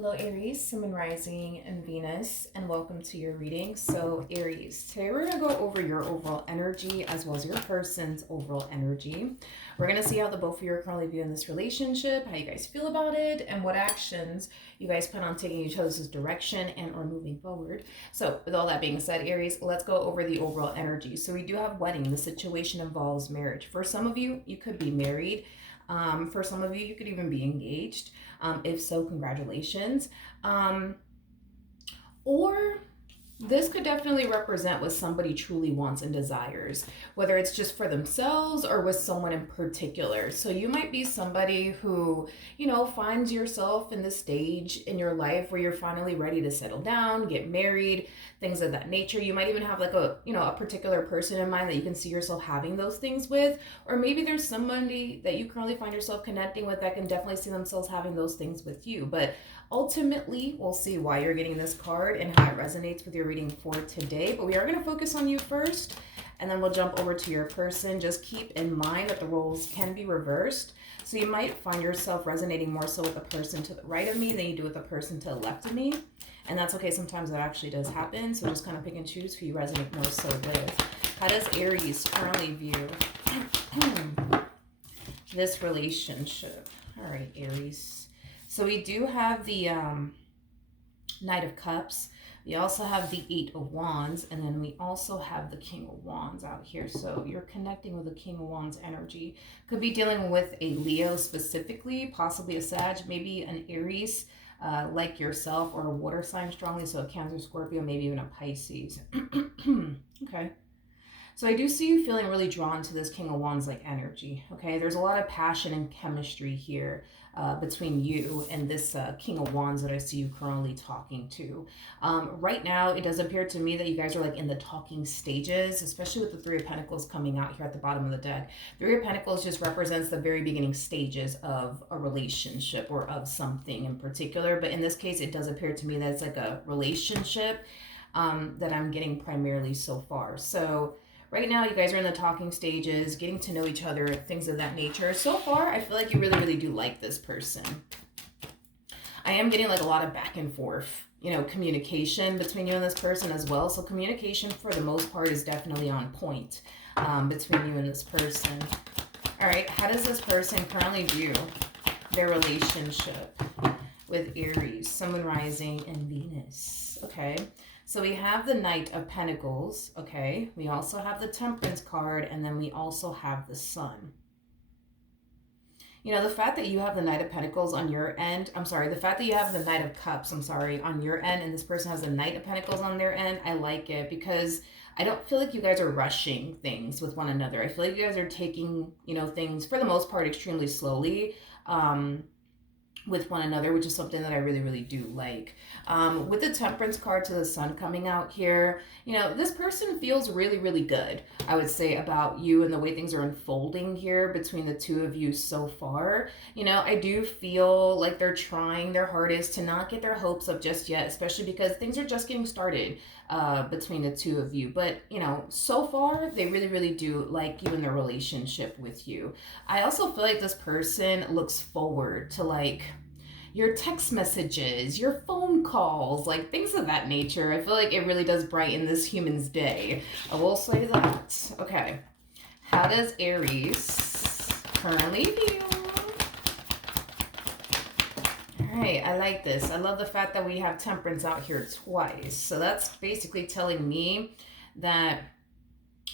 Hello Aries, Sun, Moon, Rising, and Venus, and welcome to your reading. So Aries, today we're going to go over your overall energy as well as your person's overall energy. We're going to see how the both of you are currently viewing this relationship, how you guys feel about it, and what actions you guys plan on taking each other's direction and or moving forward. So with all that being said, Aries, let's go over the overall energy. So we do have wedding. The situation involves marriage. For some of you, you could be married. For some of you, you could even be engaged. If so, congratulations. Or this could definitely represent what somebody truly wants and desires, whether it's just for themselves or with someone in particular. So you might be somebody who, finds yourself in this stage in your life where you're finally ready to settle down, get married, things of that nature. You might even have like a particular person in mind that you can see yourself having those things with, or maybe there's somebody that you currently find yourself connecting with that can definitely see themselves having those things with you. But ultimately, we'll see why you're getting this card and how it resonates with your reading for today. But we are going to focus on you first, and then we'll jump over to your person. Just keep in mind that the roles can be reversed. So you might find yourself resonating more so with the person to the right of me than you do with the person to the left of me. And that's okay. Sometimes that actually does happen. So just kind of pick and choose who you resonate more so with. How does Aries currently view this relationship? All right, Aries. So we do have the Knight of Cups. We also have the Eight of Wands, and then we also have the King of Wands out here. So you're connecting with the King of Wands energy. Could be dealing with a Leo specifically, possibly a Sag, maybe an Aries like yourself, or a water sign strongly, so a Cancer, Scorpio, maybe even a Pisces. Okay. So I do see you feeling really drawn to this King of Wands like energy, okay? There's a lot of passion and chemistry here between you and this King of Wands that I see you currently talking to. Right now, it does appear to me that you guys are like in the talking stages, especially with the Three of Pentacles coming out here at the bottom of the deck. Three of Pentacles just represents the very beginning stages of a relationship or of something in particular. But in this case, it does appear to me that it's like a relationship that I'm getting primarily so far. So right now, you guys are in the talking stages, getting to know each other, things of that nature. So far, I feel like you really, really do like this person. I am getting like a lot of back and forth, communication between you and this person as well. So communication for the most part is definitely on point between you and this person. All right, how does this person currently view their relationship with Aries, Sun, Moon, Rising, and Venus? Okay. So we have the Knight of Pentacles, okay? We also have the Temperance card, and then we also have the Sun. The fact that you have the Knight of Pentacles on your end, the fact that you have the Knight of Cups, on your end, and this person has the Knight of Pentacles on their end, I like it because I don't feel like you guys are rushing things with one another. I feel like you guys are taking, things for the most part extremely slowly. With one another, which is something that I really, really do like. With the Temperance card to the Sun coming out here, this person feels really, really good, I would say, about you and the way things are unfolding here between the two of you so far. I do feel like they're trying their hardest to not get their hopes up just yet, especially because things are just getting started between the two of you. But, so far, they really, really do like you and their relationship with you. I also feel like this person looks forward to like your text messages, your phone calls, like things of that nature. I feel like it really does brighten this human's day. I will say that. Okay. How does Aries currently view? All right, I like this. I love the fact that we have Temperance out here twice. So that's basically telling me that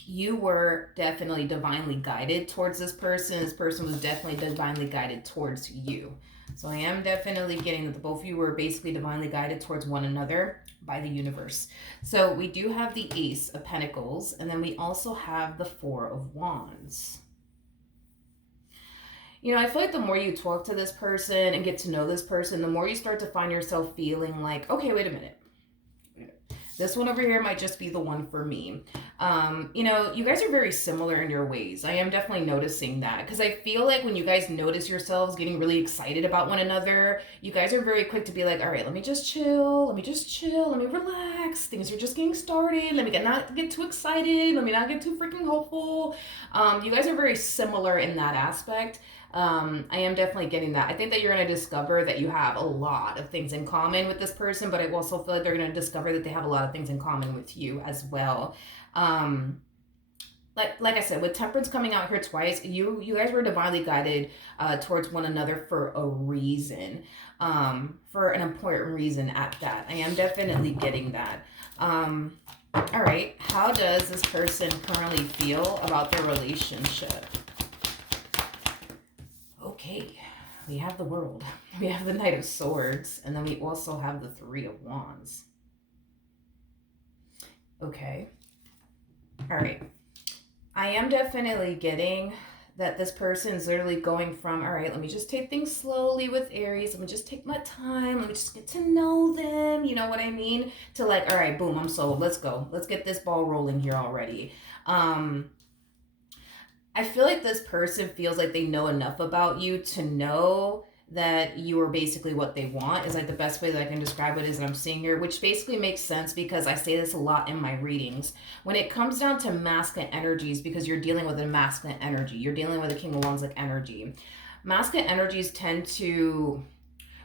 you were definitely divinely guided towards this person. This person was definitely divinely guided towards you. So I am definitely getting that the both of you were basically divinely guided towards one another by the universe. So we do have the Ace of Pentacles, and then we also have the Four of Wands. I feel like the more you talk to this person and get to know this person, the more you start to find yourself feeling like, okay, wait a minute. This one over here might just be the one for me. You guys are very similar in your ways. I am definitely noticing that because I feel like when you guys notice yourselves getting really excited about one another, you guys are very quick to be like, all right, let me just chill, let me relax. Things are just getting started. Let me not get too excited. Let me not get too freaking hopeful. You guys are very similar in that aspect. I am definitely getting that. I think that you're going to discover that you have a lot of things in common with this person, but I also feel like they're going to discover that they have a lot of things in common with you as well. Um, like I said, with Temperance coming out here twice, you guys were divinely guided towards one another for a reason, for an important reason at that. I am definitely getting that. All right, how does this person currently feel about their relationship? Okay, we have the World, we have the Knight of Swords, and then we also have the Three of Wands. Okay, all right. I am definitely getting that this person is literally going from, all right, let me just take things slowly with Aries. Let me just take my time. Let me just get to know them. You know what I mean? To like, all right, boom, I'm sold. Let's go. Let's get this ball rolling here already. I feel like this person feels like they know enough about you to know that you are basically what they want, is like the best way that I can describe it is that I'm seeing here, which basically makes sense because I say this a lot in my readings. When it comes down to masculine energies, because you're dealing with a masculine energy, you're dealing with a King of Wands like energy. Masculine energies tend to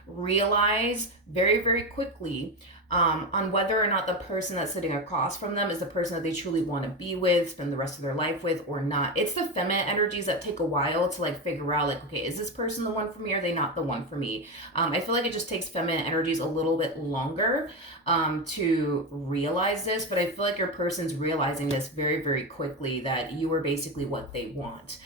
realize very, very quickly on whether or not the person that's sitting across from them is the person that they truly want to be with, spend the rest of their life with, or not. It's the feminine energies that take a while to like figure out, like, okay, is this person the one for me, or are they not the one for me? I feel like it just takes feminine energies a little bit longer to realize this, but I feel like your person's realizing this very, very quickly, that you are basically what they want.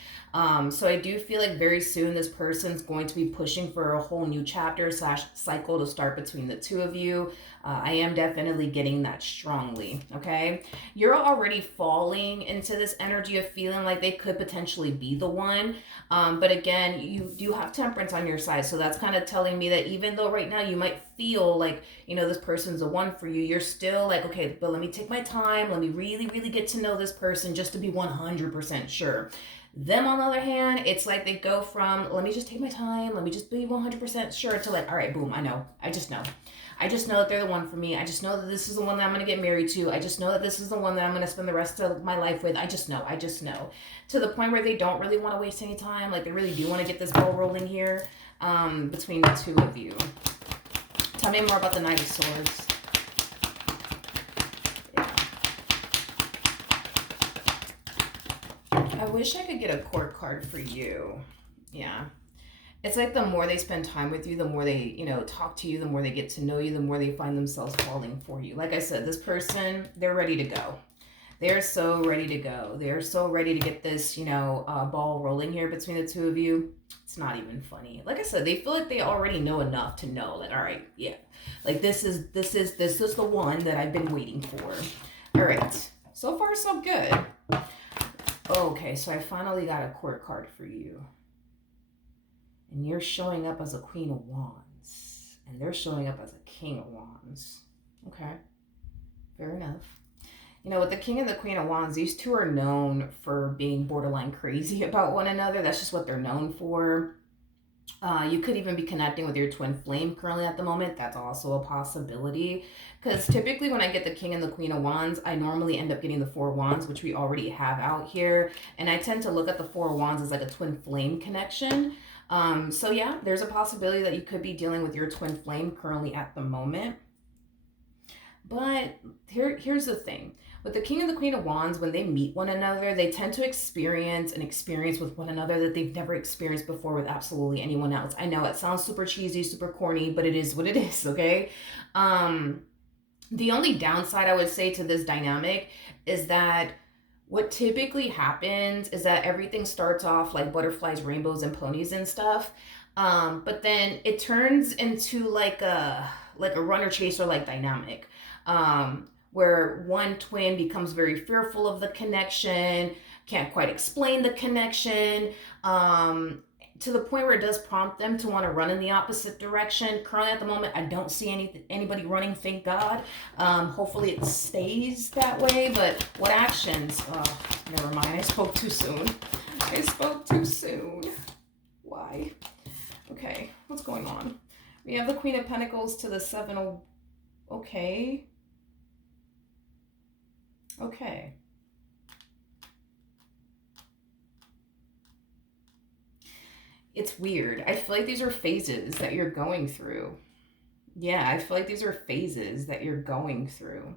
So I do feel like very soon this person's going to be pushing for a whole new chapter slash cycle to start between the two of you. I am definitely getting that strongly, okay? You're already falling into this energy of feeling like they could potentially be the one. But again, you do have Temperance on your side. So that's kind of telling me that even though right now you might feel like, you know, this person's the one for you, you're still like, okay, but let me take my time. Let me really, really get to know this person just to be 100% sure. Them, on the other hand, it's like they go from, let me just take my time, let me just be 100% sure, to like, all right, boom, I know. I just know. I just know that they're the one for me. I just know that this is the one that I'm going to get married to. I just know that this is the one that I'm going to spend the rest of my life with. I just know. I just know. To the point where they don't really want to waste any time. Like, they really do want to get this ball rolling here between the two of you. Tell me more about the Knight of Swords. I wish I could get a court card for you. Yeah. It's like the more they spend time with you, the more they, you know, talk to you, the more they get to know you, the more they find themselves falling for you. Like I said, this person, they're ready to go. They're so ready to go. They're so ready to get this, you know, ball rolling here between the two of you. It's not even funny. Like I said, they feel like they already know enough to know, like, all right, yeah, like this is the one that I've been waiting for. All right, so far so good. Okay, so I finally got a court card for you. And you're showing up as a Queen of Wands. And they're showing up as a King of Wands. Okay, fair enough. You know, with the King and the Queen of Wands, these two are known for being borderline crazy about one another. That's just what they're known for. You could even be connecting with your twin flame currently at the moment. That's also a possibility. Because typically when I get the King and the Queen of Wands, I normally end up getting the Four of Wands, which we already have out here. And I tend to look at the Four of Wands as like a twin flame connection. So yeah, there's a possibility that you could be dealing with your twin flame currently at the moment. But here's the thing. With the King and the Queen of Wands, when they meet one another, they tend to experience an experience with one another that they've never experienced before with absolutely anyone else. I know it sounds super cheesy, super corny, but it is what it is, okay? The only downside I would say to this dynamic is that what typically happens is that everything starts off like butterflies, rainbows, and ponies and stuff. But then it turns into like a runner chaser like dynamic. Where one twin becomes very fearful of the connection, can't quite explain the connection, to the point where it does prompt them to want to run in the opposite direction. Currently at the moment, I don't see anybody running, thank God. Hopefully it stays that way, but what actions? Oh, never mind, I spoke too soon. I spoke too soon. Why? Okay, what's going on? We have the Queen of Pentacles to the Seven of... Okay. Okay. It's weird. I feel like these are phases that you're going through. Yeah, I feel like these are phases that you're going through.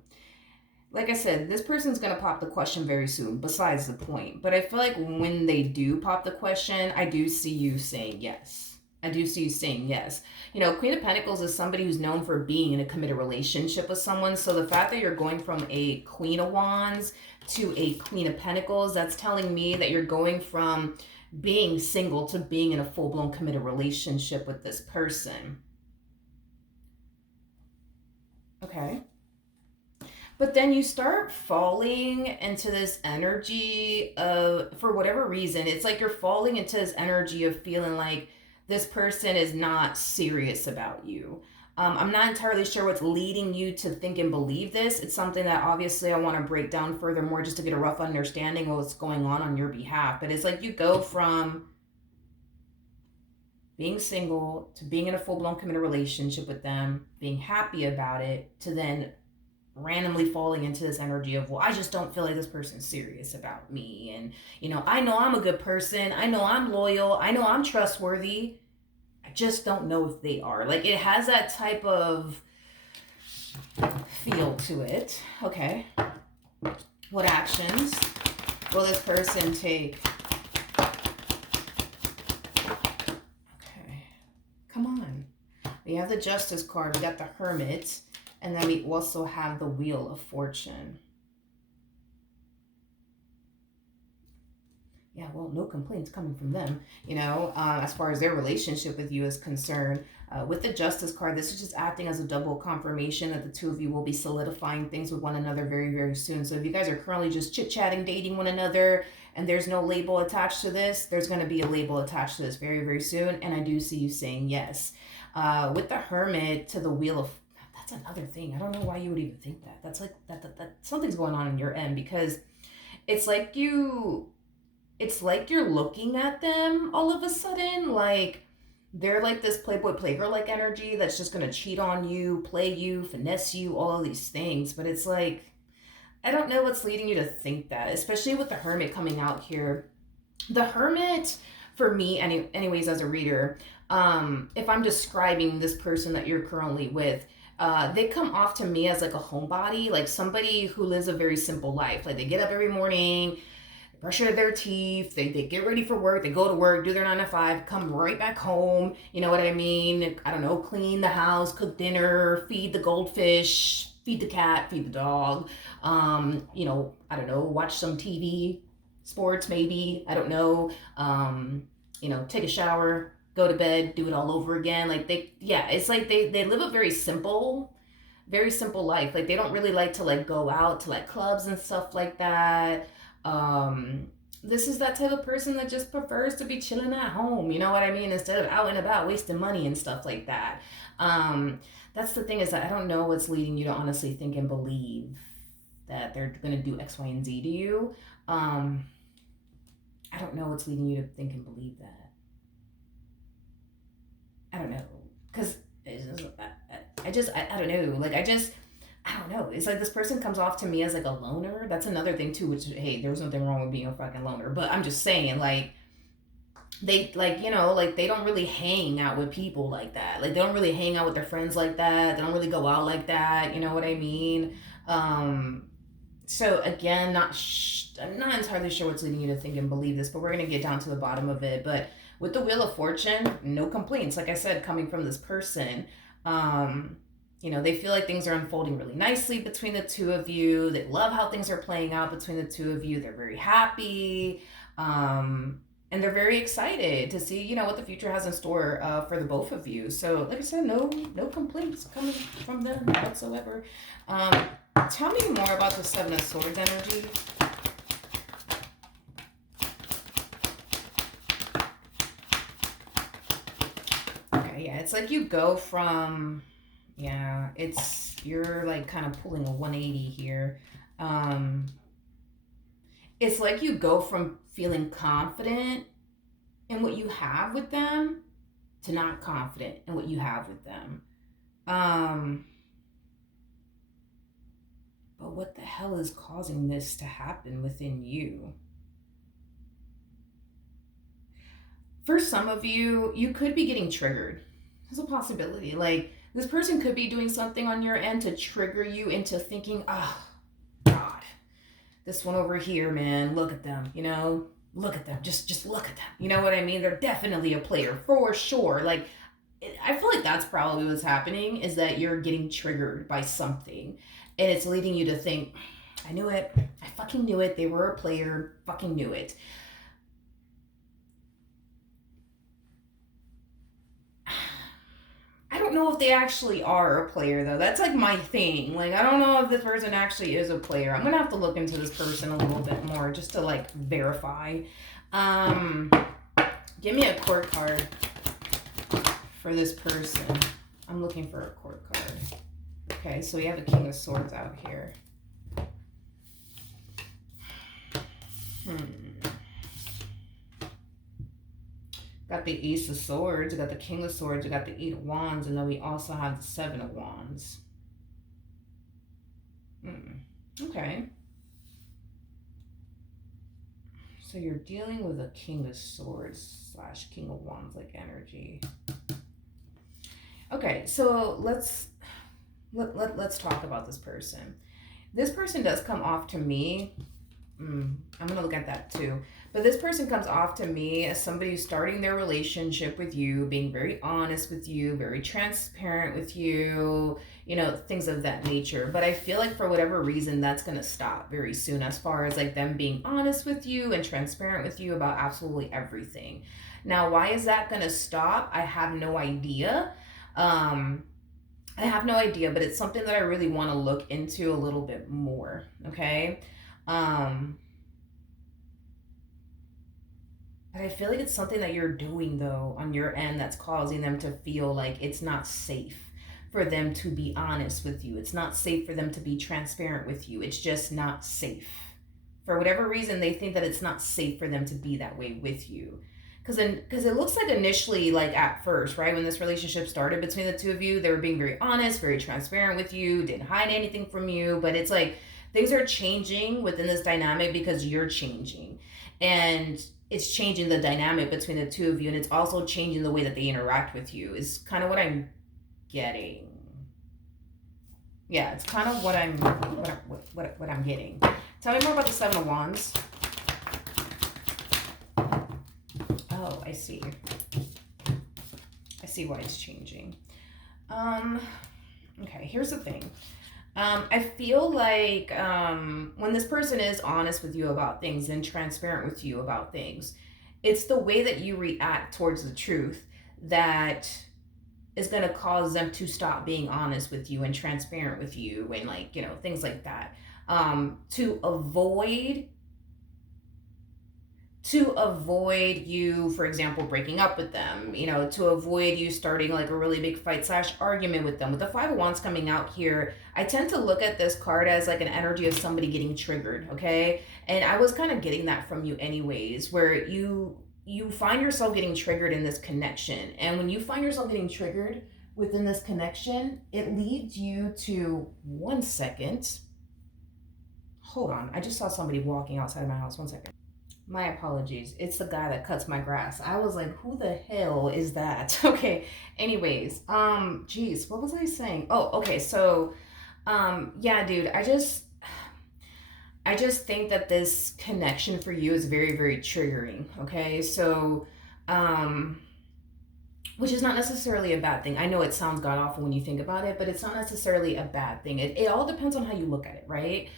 Like I said, this person's going to pop the question very soon, besides the point. But I feel like when they do pop the question, I do see you saying yes. I do see you saying yes. You know, Queen of Pentacles is somebody who's known for being in a committed relationship with someone. So the fact that you're going from a Queen of Wands to a Queen of Pentacles, that's telling me that you're going from being single to being in a full-blown committed relationship with this person. Okay. But then you start falling into this energy of, for whatever reason, it's like you're falling into this energy of feeling like this person is not serious about you. I'm not entirely sure what's leading you to think and believe this. It's something that obviously I want to break down furthermore just to get a rough understanding of what's going on your behalf. But it's like you go from being single to being in a full blown committed relationship with them, being happy about it, to then randomly falling into this energy of, well, I just don't feel like this person's serious about me. And, you know I'm a good person. I know I'm loyal. I know I'm trustworthy. I just don't know if they are. Like, it has that type of feel to it. Okay. What actions will this person take? Okay. Come on. We have the Justice card. We got the Hermit. And then we also have the Wheel of Fortune. Yeah, well, no complaints coming from them, as far as their relationship with you is concerned. With the Justice card, this is just acting as a double confirmation that the two of you will be solidifying things with one another very, very soon. So if you guys are currently just chit-chatting, dating one another, and there's no label attached to this, there's going to be a label attached to this very, very soon. And I do see you saying yes. With the Hermit to the Wheel of... That's another thing. I don't know why you would even think that. That's like, that something's going on in your end, because it's like you're looking at them all of a sudden like they're like this playboy playgirl like energy that's just gonna cheat on you, play you, finesse you, all of these things. But it's like, I don't know what's leading you to think that, especially with the Hermit coming out here. The Hermit, for me, anyways, as a reader, if I'm describing this person that you're currently with, they come off to me as like a homebody, like somebody who lives a very simple life. Like, they get up every morning, brush their teeth, they get ready for work, they go to work, do their 9 to 5, come right back home, you know what I mean? I don't know, clean the house, cook dinner, feed the goldfish, feed the cat, feed the dog, I don't know, watch some TV, sports maybe, I don't know, take a shower, go to bed, do it all over again. Like, it's like they live a very simple life. Like, they don't really like to like go out to like clubs and stuff like that. This is that type of person that just prefers to be chilling at home, you know what I mean, instead of out and about wasting money and stuff like that. That's the thing, is that I don't know what's leading you to honestly think and believe that they're going to do X, Y, and Z to you. I don't know what's leading you to think and believe that. I don't know, because I don't know. Like, I don't know. It's like this person comes off to me as like a loner. That's another thing too, which, hey, there's nothing wrong with being a fucking loner. But I'm just saying, like, they, like, like, they don't really hang out with people like that. Like, they don't really hang out with their friends like that. They don't really go out like that. You know what I mean? So again, I'm not entirely sure what's leading you to think and believe this, but we're going to get down to the bottom of it. But with the Wheel of Fortune, no complaints. Like I said, coming from this person, they feel like things are unfolding really nicely between the two of you. They love how things are playing out between the two of you. They're very happy. And they're very excited to see, what the future has in store for the both of you. So, like I said, no complaints coming from them whatsoever. Tell me more about the Seven of Swords energy. Okay, yeah, it's like you go from, you're like kind of pulling a 180 here. It's like you go from feeling confident in what you have with them to not confident in what you have with them. But what the hell is causing this to happen within you? for some of you, you could be getting triggered. There's a possibility. Like, this person could be doing something on your end to trigger you into thinking, oh, God, this one over here, man, look at them, you know? Look at them. Just look at them. You know what I mean? They're definitely a player for sure. Like, I feel like that's probably what's happening is that you're getting triggered by something and it's leading you to think, I knew it. I fucking knew it. They were a player. Fucking knew it. I don't know if they actually are a player though. That's like my thing. Like, I don't know if this person actually is a player. I'm gonna have to look into this person a little bit more just to like verify. Um, Give me a court card for this person. I'm looking for a court card. Okay, so we have a King of Swords out here. Got the Ace of Swords, we got the King of Swords, we got the Eight of Wands, and then we also have the Seven of Wands. Okay. So you're dealing with a King of Swords / King of Wands like energy. Okay, so let's talk about this person. This person does come off to me. I'm gonna look at that too. But this person comes off to me as somebody who's starting their relationship with you, being very honest with you, very transparent with you, you know, things of that nature. But I feel like for whatever reason, that's gonna stop very soon as far as like them being honest with you and transparent with you about absolutely everything. Now, why is that gonna stop? I have no idea. I have no idea, but it's something that I really want to look into a little bit more. Okay. But I feel like it's something that you're doing though on your end that's causing them to feel like it's not safe for them to be honest with you. It's not safe for them to be transparent with you. It's just not safe. For whatever reason, they think that it's not safe for them to be that way with you. Because it looks like initially, like at first, right, when this relationship started between the two of you, they were being very honest, very transparent with you, didn't hide anything from you. But it's like things are changing within this dynamic because you're changing. And it's changing the dynamic between the two of you. And it's also changing the way that they interact with you, is kind of what I'm getting. Yeah, it's kind of what I'm getting. Tell me more about the Seven of Wands. Oh, I see. I see why it's changing. Okay, here's the thing. I feel like when this person is honest with you about things and transparent with you about things, it's the way that you react towards the truth that is going to cause them to stop being honest with you and transparent with you and like, you know, things like that. To avoid you, for example, breaking up with them, you know, to avoid you starting like a really big fight / argument with them. With the Five of Wands coming out here, I tend to look at this card as like an energy of somebody getting triggered, okay? And I was kind of getting that from you anyways, where you find yourself getting triggered in this connection. And when you find yourself getting triggered within this connection, it leads you to, one second. Hold on, I just saw somebody walking outside of my house. 1 second. My apologies. It's the guy that cuts my grass. I was like, who the hell is that? Okay. Anyways, geez, what was I saying? Oh, okay. So, yeah, dude, I just think that this connection for you is very, very triggering. Okay. So, which is not necessarily a bad thing. I know it sounds god awful when you think about it, but it's not necessarily a bad thing. It all depends on how you look at it, right?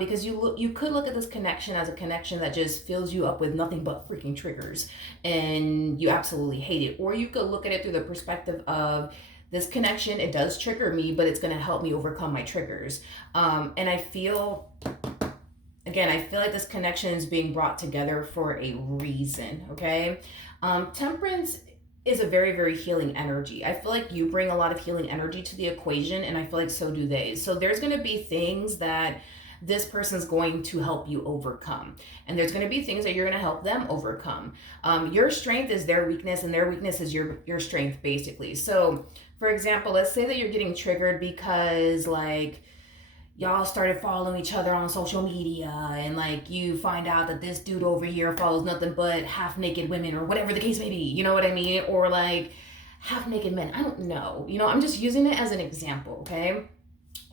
Because you could look at this connection as a connection that just fills you up with nothing but freaking triggers and you absolutely hate it. Or you could look at it through the perspective of this connection, it does trigger me, but it's going to help me overcome my triggers. And I feel like this connection is being brought together for a reason, okay? Temperance is a very, very healing energy. I feel like you bring a lot of healing energy to the equation, and I feel like so do they. So there's going to be things that this person's going to help you overcome. And there's going to be things that you're going to help them overcome. Your strength is their weakness, and their weakness is your strength, basically. So, for example, let's say that you're getting triggered because, like, y'all started following each other on social media, and like you find out that this dude over here follows nothing but half naked women or whatever the case may be, you know what I mean? Or like half naked men. I don't know. I'm just using it as an example, okay?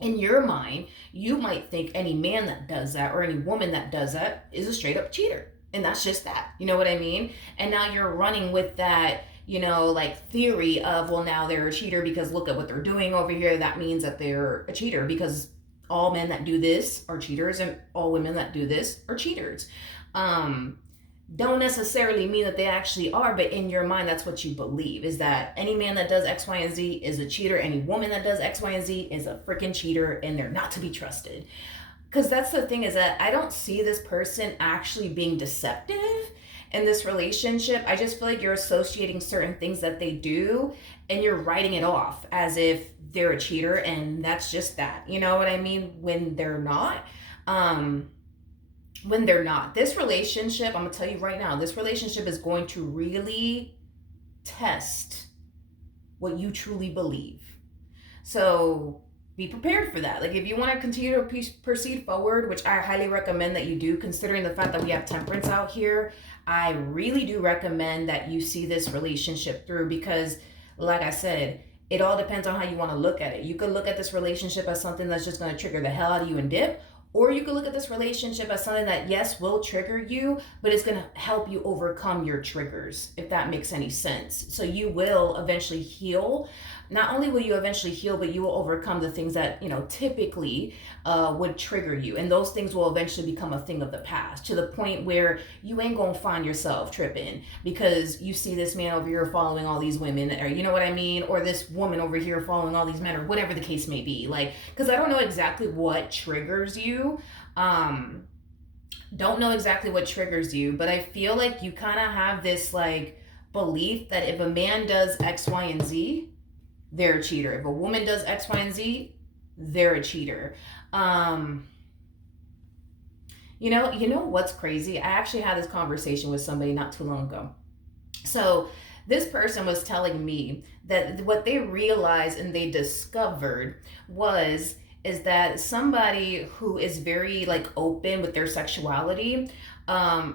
In your mind, you might think any man that does that or any woman that does that is a straight up cheater. And that's just that. You know what I mean? And now you're running with that, like theory of, well, now they're a cheater because look at what they're doing over here. That means that they're a cheater because all men that do this are cheaters and all women that do this are cheaters. Don't necessarily mean that they actually are, but in your mind, that's what you believe, is that any man that does X, Y, and Z is a cheater. Any woman that does X, Y, and Z is a freaking cheater, and they're not to be trusted. Because that's the thing, is that I don't see this person actually being deceptive in this relationship. I just feel like you're associating certain things that they do, and you're writing it off as if they're a cheater, and that's just that. You know what I mean? When they're not. This relationship, I'm gonna tell you right now, this relationship is going to really test what you truly believe. So be prepared for that. Like, if you want to continue to proceed forward, which I highly recommend that you do, considering the fact that we have temperance out here, I really do recommend that you see this relationship through, because like I said, it all depends on how you want to look at it. You could look at this relationship as something that's just going to trigger the hell out of you and dip, or you could look at this relationship as something that, yes, will trigger you, but it's going to help you overcome your triggers, if that makes any sense. So you will eventually heal. Not only will you eventually heal, but you will overcome the things that, typically would trigger you. And those things will eventually become a thing of the past, to the point where you ain't going to find yourself tripping because you see this man over here following all these women, or you know what I mean? Or this woman over here following all these men, or whatever the case may be. Like, because I don't know exactly what triggers you. Don't know exactly what triggers you, but I feel like you kind of have this like belief that if a man does X, Y, and Z, they're a cheater. If a woman does X, Y, and Z, they're a cheater. You know what's crazy? I actually had this conversation with somebody not too long ago. So this person was telling me that what they realized and they discovered is that somebody who is very like open with their sexuality,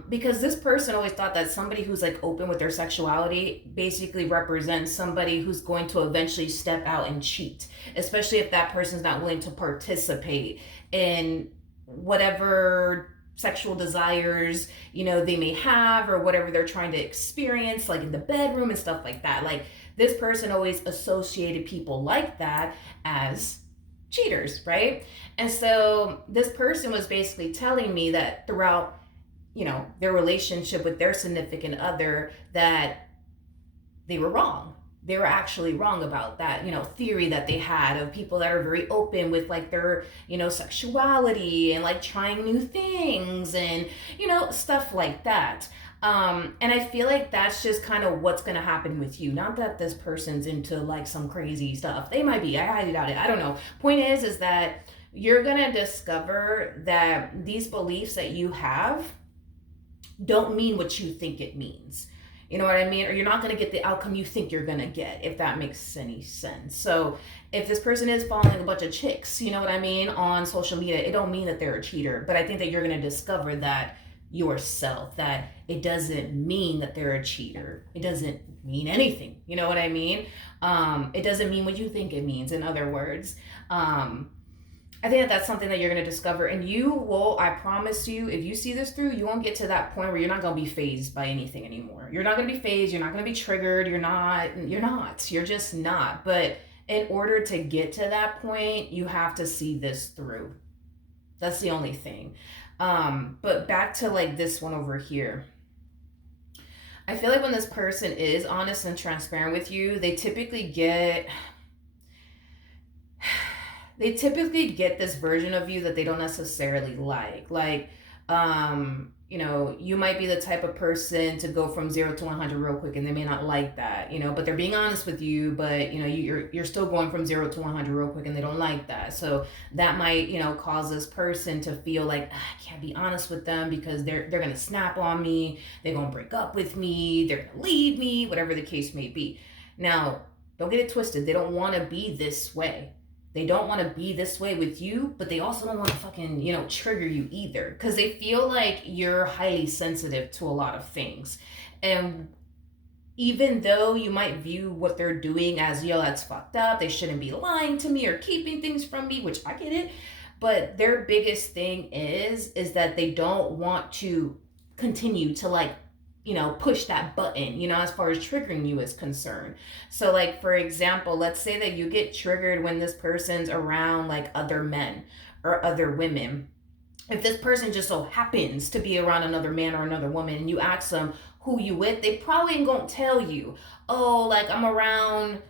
because this person always thought that somebody who's like open with their sexuality basically represents somebody who's going to eventually step out and cheat, especially if that person's not willing to participate in whatever sexual desires they may have, or whatever they're trying to experience, like in the bedroom and stuff like that. Like, this person always associated people like that as cheaters, right? And so this person was basically telling me that throughout their relationship with their significant other, that they were wrong. They were actually wrong about that, theory that they had of people that are very open with like their, sexuality, and like trying new things, and, stuff like that. And I feel like that's just kind of what's going to happen with you. Not that this person's into like some crazy stuff. They might be. I highly doubt it. I don't know. Point is that you're going to discover that these beliefs that you have don't mean what you think it means. You know what I mean? Or you're not going to get the outcome you think you're going to get, if that makes any sense. So if this person is following a bunch of chicks, you know what I mean, on social media, it don't mean that they're a cheater. But I think that you're going to discover that yourself, that it doesn't mean that they're a cheater. It doesn't mean anything. You know what I mean? It doesn't mean what you think it means, in other words. I think that that's something that you're going to discover, and you will, I promise you, if you see this through, you won't get to that point where you're not going to be fazed by anything anymore. You're not going to be fazed. You're not going to be triggered. You're just not. But in order to get to that point, you have to see this through. That's the only thing. But back to like this one over here. I feel like when this person is honest and transparent with you, they typically get this version of you that they don't necessarily like. Like, you might be the type of person to go from 0 to 100 real quick, and they may not like that, but they're being honest with you, but you're still going from 0 to 100 real quick, and they don't like that. So that might, cause this person to feel like, I can't be honest with them because they're going to snap on me. They're going to break up with me. They're going to leave me, whatever the case may be. Now, don't get it twisted. They don't want to be this way. They don't want to be this way with you, but they also don't want to fucking, trigger you either. Because they feel like you're highly sensitive to a lot of things. And even though you might view what they're doing as, yo, that's fucked up, they shouldn't be lying to me or keeping things from me, which I get it. But their biggest thing is that they don't want to continue to like push that button, as far as triggering you is concerned. So like, for example, let's say that you get triggered when this person's around like other men or other women. If this person just so happens to be around another man or another woman and you ask them who you with, they probably ain't gonna tell you, oh, like I'm around,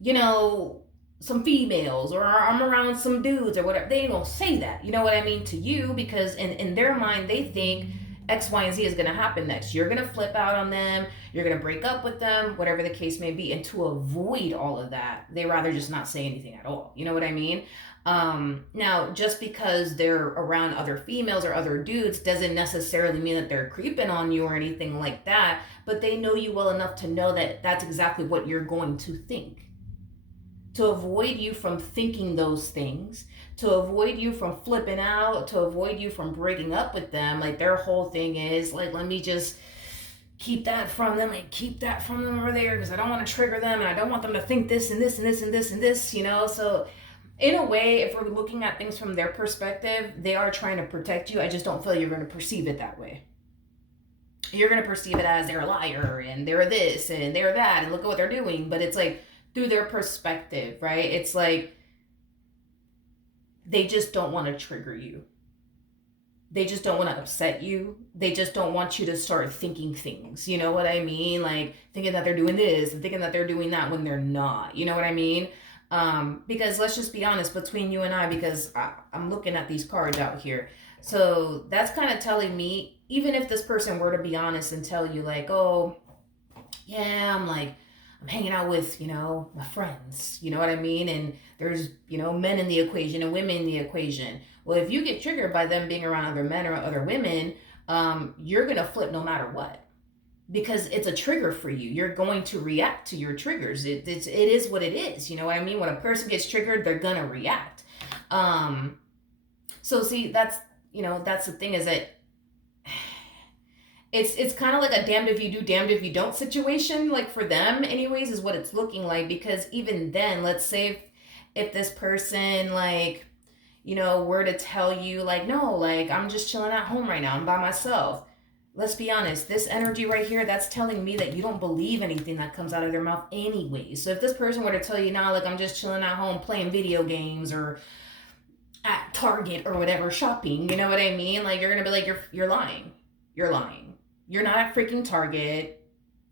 you know, some females, or I'm around some dudes or whatever. They ain't gonna say that, you know what I mean, to you, because in their mind they think X, Y, and Z is gonna happen next. You're gonna flip out on them, you're gonna break up with them, whatever the case may be. And to avoid all of that, they rather just not say anything at all. You know what I mean? Now, just because they're around other females or other dudes doesn't necessarily mean that they're creeping on you or anything like that, but they know you well enough to know that that's exactly what you're going to think. To avoid you from thinking those things, to avoid you from flipping out, to avoid you from breaking up with them, like their whole thing is like, let me just keep that from them, like keep that from them over there because I don't want to trigger them and I don't want them to think this and this and this and this and this, So in a way, if we're looking at things from their perspective, they are trying to protect you. I just don't feel you're going to perceive it that way. You're going to perceive it as they're a liar and they're this and they're that and look at what they're doing. But it's like through their perspective, right? It's like they just don't want to trigger you. They just don't want to upset you. They just don't want you to start thinking things. You know what I mean? Like thinking that they're doing this and thinking that they're doing that when they're not. You know what I mean? Because let's just be honest between you and I, because I'm looking at these cards out here. So that's kind of telling me, even if this person were to be honest and tell you like, oh, yeah, I'm hanging out with, my friends, you know what I mean? And there's, men in the equation and women in the equation. Well, if you get triggered by them being around other men or other women, you're going to flip no matter what. Because it's a trigger for you. You're going to react to your triggers. It is what it is. You know what I mean? When a person gets triggered, they're gonna react. So see, that's the thing, is that it's kind of like a damned if you do, damned if you don't situation. Like for them, anyways, is what it's looking like. Because even then, let's say if this person were to tell you like, no, like I'm just chilling at home right now, I'm by myself. Let's be honest, this energy right here, that's telling me that you don't believe anything that comes out of their mouth anyway. So if this person were to tell you now, like I'm just chilling at home playing video games or at Target or whatever, shopping, you know what I mean? Like you're gonna be like, you're lying. You're lying. You're not at freaking Target.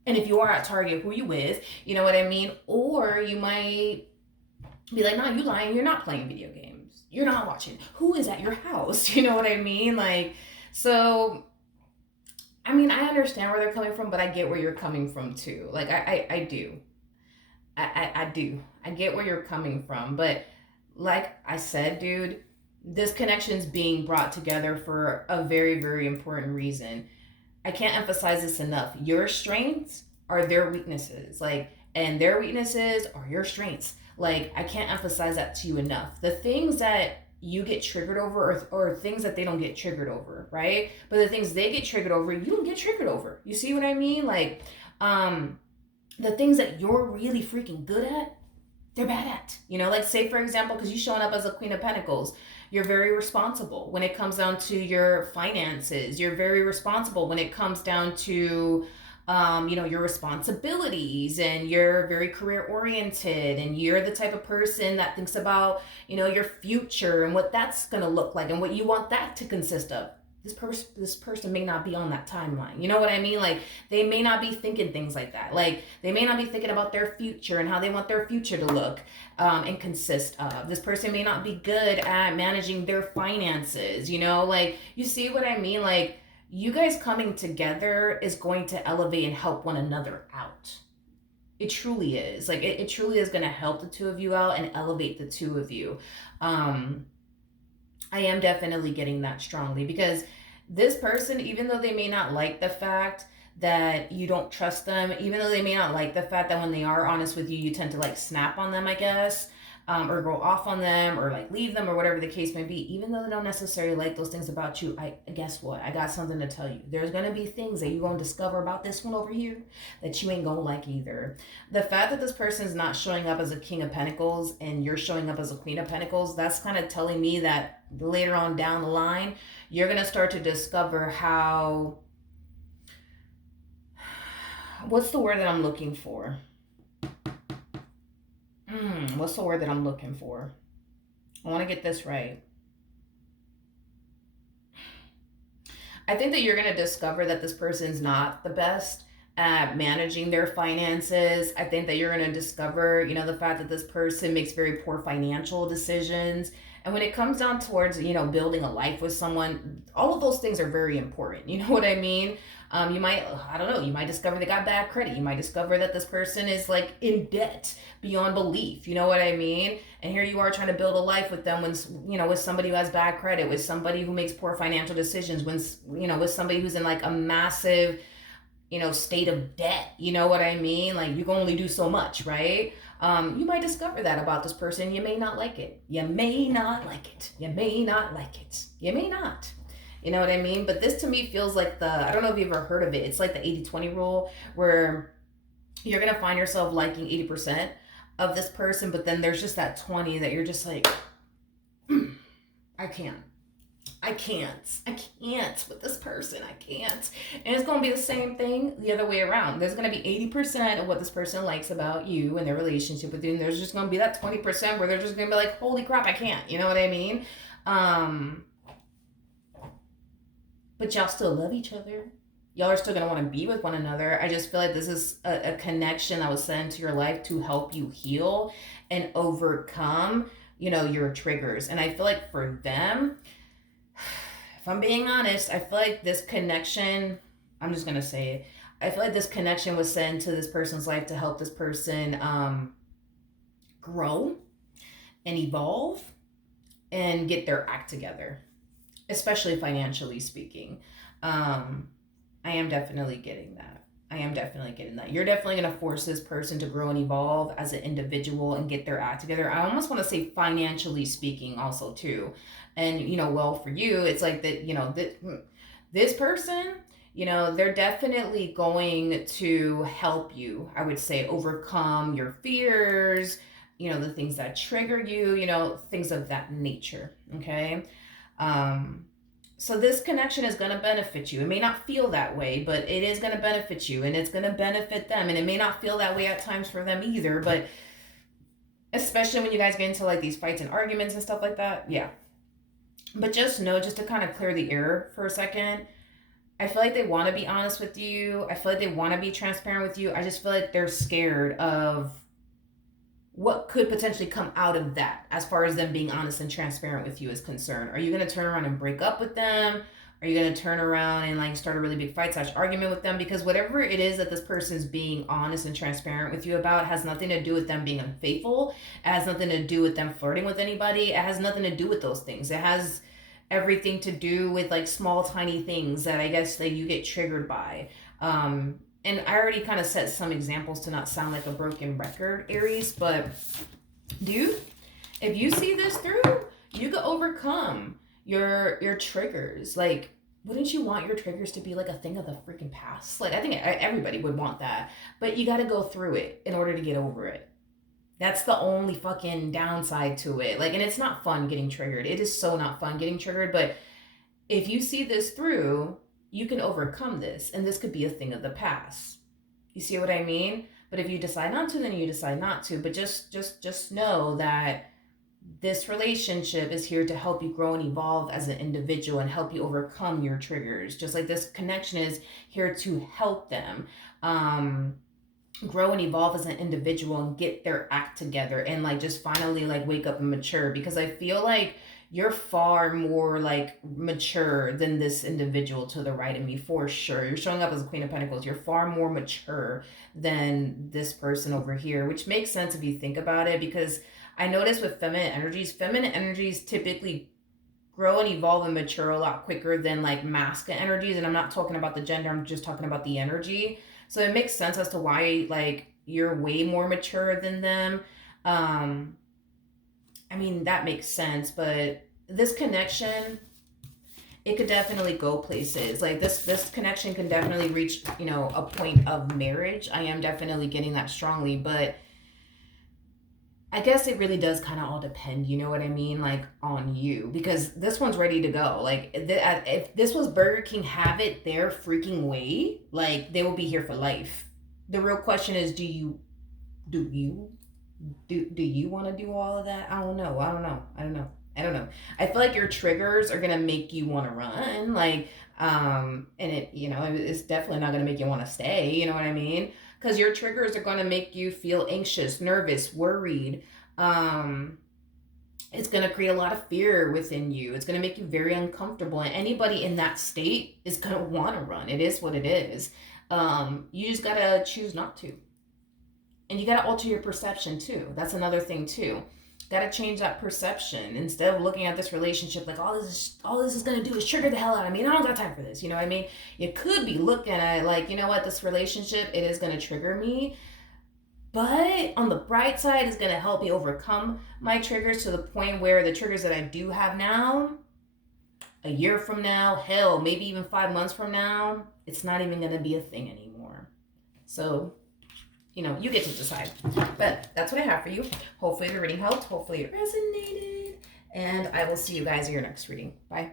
And if you are at Target, who are you with? You know what I mean? Or you might be like, no, you lying, you're not playing video games. You're not watching. Who is at your house? You know what I mean? Like, so I mean, I understand where they're coming from, but I get where you're coming from too. Like, I do. I do. I get where you're coming from. But like I said, dude, this connection's being brought together for a very, very important reason. I can't emphasize this enough. Your strengths are their weaknesses. Like, and their weaknesses are your strengths. Like, I can't emphasize that to you enough. The things that you get triggered over, or things that they don't get triggered over, right? But the things they get triggered over, you don't get triggered over. You see what I mean? Like, the things that you're really freaking good at, they're bad at. Like say for example, because you're showing up as a Queen of Pentacles, you're very responsible when it comes down to your finances. You're very responsible when it comes down to your responsibilities, and you're very career oriented, and you're the type of person that thinks about, your future and what that's going to look like and what you want that to consist of. This person may not be on that timeline. You know what I mean? Like they may not be thinking things like that. Like they may not be thinking about their future and how they want their future to look and consist of. This person may not be good at managing their finances. Like you see what I mean? Like you guys coming together is going to elevate and help one another out. It truly is. Like it truly is going to help the two of you out and elevate the two of you. I am definitely getting that strongly, because this person, even though they may not like the fact that you don't trust them, even though they may not like the fact that when they are honest with you, you tend to like snap on them, I guess. or go off on them or like leave them or whatever the case may be, even though they don't necessarily like those things about you, I guess what? I got something to tell you. There's gonna be things that you're gonna discover about this one over here that you ain't gonna like either. The fact that this person is not showing up as a King of Pentacles and you're showing up as a Queen of Pentacles, that's kind of telling me that later on down the line, you're gonna start to discover how, what's the word that I'm looking for? What's the word that I'm looking for? I want to get this right. I think that you're going to discover that this person's not the best at managing their finances. I think that you're going to discover, the fact that this person makes very poor financial decisions. And when it comes down towards, building a life with someone, all of those things are very important. You know what I mean? You might, I don't know, you might discover they got bad credit. You might discover that this person is like in debt beyond belief. You know what I mean? And here you are trying to build a life with them when, with somebody who has bad credit, with somebody who makes poor financial decisions, when, with somebody who's in like a massive, state of debt. You know what I mean? Like you can only do so much, right? You might discover that about this person. You may not like it. You may not like it. You may not like it. You may not. You know what I mean? But this to me feels like I don't know if you've ever heard of it. It's like the 80-20 rule where you're going to find yourself liking 80% of this person, but then there's just that 20 that you're just like, I can't with this person. I can't. And it's going to be the same thing the other way around. There's going to be 80% of what this person likes about you and their relationship with you. And there's just going to be that 20% where they're just going to be like, holy crap, I can't. You know what I mean? But y'all still love each other. Y'all are still going to want to be with one another. I just feel like this is a connection that was sent into your life to help you heal and overcome, your triggers. And I feel like for them, if I'm being honest, I feel like this connection, I'm just going to say it. I feel like this connection was sent into this person's life to help this person grow and evolve and get their act together, especially financially speaking. I am definitely getting that. You're definitely going to force this person to grow and evolve as an individual and get their act together. I almost want to say financially speaking also too. And, well, for you, it's like that, this person, they're definitely going to help you, I would say, overcome your fears, the things that trigger you, things of that nature. Okay. So this connection is going to benefit you. It may not feel that way, but it is going to benefit you and it's going to benefit them. And it may not feel that way at times for them either, but especially when you guys get into like these fights and arguments and stuff like that. Yeah. But just know, just to kind of clear the air for a second, I feel like they want to be honest with you. I feel like they want to be transparent with you. I just feel like they're scared of what could potentially come out of that as far as them being honest and transparent with you is concerned. Are you going to turn around and break up with them? Are you going to turn around and like start a really big fight / argument with them? Because whatever it is that this person is being honest and transparent with you about has nothing to do with them being unfaithful. It has nothing to do with them flirting with anybody. It has nothing to do with those things. It has everything to do with like small, tiny things that I guess that you get triggered by. And I already kind of set some examples to not sound like a broken record, Aries, but dude, if you see this through, you can overcome your triggers. Like, wouldn't you want your triggers to be like a thing of the freaking past? Like, I think everybody would want that, but you got to go through it in order to get over it. That's the only fucking downside to it. Like, and it's not fun getting triggered. It is so not fun getting triggered, but if you see this through, you can overcome this, and this could be a thing of the past. You see what I mean? But if you decide not to, then you decide not to. But just know that this relationship is here to help you grow and evolve as an individual and help you overcome your triggers. Just like this connection is here to help them grow and evolve as an individual and get their act together and like just finally like wake up and mature. Because I feel like you're far more like mature than this individual to the right of me, for sure. You're showing up as a Queen of Pentacles. You're far more mature than this person over here, which makes sense if you think about it, because I notice with feminine energies typically grow and evolve and mature a lot quicker than like masculine energies. And I'm not talking about the gender, I'm just talking about the energy. So it makes sense as to why like you're way more mature than them. mean, that makes sense, but this connection, it could definitely go places. Like this connection can definitely reach, a point of marriage. I am definitely getting that strongly, but I guess it really does kind of all depend, you know what I mean? Like on you, because this one's ready to go. Like if this was Burger King, have it their freaking way, like they will be here for life. The real question is, do you do you want to do all of that? I don't know. I don't know. I don't know. I don't know. I feel like your triggers are gonna make you want to run, like, and it's definitely not gonna make you want to stay. You know what I mean? Because your triggers are gonna make you feel anxious, nervous, worried. Um, it's gonna create a lot of fear within you. It's gonna make you very uncomfortable, and anybody in that state is gonna want to run. It is what it is. You just gotta choose not to, and you got to alter your perception too. That's another thing too. Got to change that perception instead of looking at this relationship like all this is going to do is trigger the hell out of me, and I don't got time for this. You know what I mean? You could be looking at it like, you know what, this relationship, it is going to trigger me, but on the bright side, it's going to help me overcome my triggers to the point where the triggers that I do have now, a year from now, hell, maybe even 5 months from now, it's not even going to be a thing anymore. So you get to decide. But that's what I have for you. Hopefully the reading helped. Hopefully it resonated. And I will see you guys in your next reading. Bye.